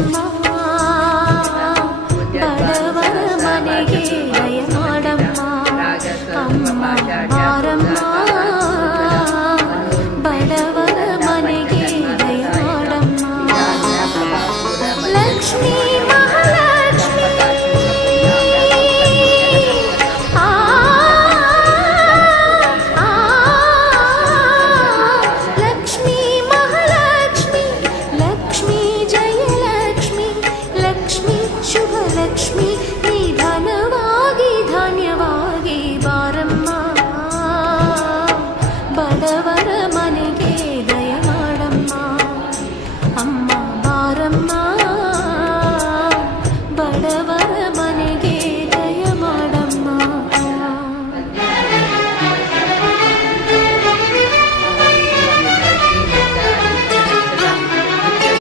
ಬಾರಮ್ಮ ಬಡವರ ಮನೆಗೆ ದಯ ಮಾಡಮ್ಮ ಅಮ್ಮ ಬಾರಮ್ಮ ಬಡವರ ಮನೆಗೆ ದಯ ಮಾಡಮ್ಮ ಲಕ್ಷ್ಮೀ ಮಹಾಲಕ್ಷ್ಮಿ ಲಕ್ಷ್ಮೀ ಮಹಾಲಕ್ಷ್ಮಿ ಲಕ್ಷ್ಮೀ ಜಯಲಕ್ಷ್ಮಿ ಲಕ್ಷ್ಮೀ ಶುಭಲಕ್ಷ್ಮಿ ನಿಧಾನವಾಗಿ ಧಾನ್ಯವಾಗಿ ಬಾರಮ್ಮ ಬಡವರ ಮನೆಗೆ ದಯ ಮಾಡಮ್ಮ ಅಮ್ಮ ಬಾರಮ್ಮ ಬಡವರ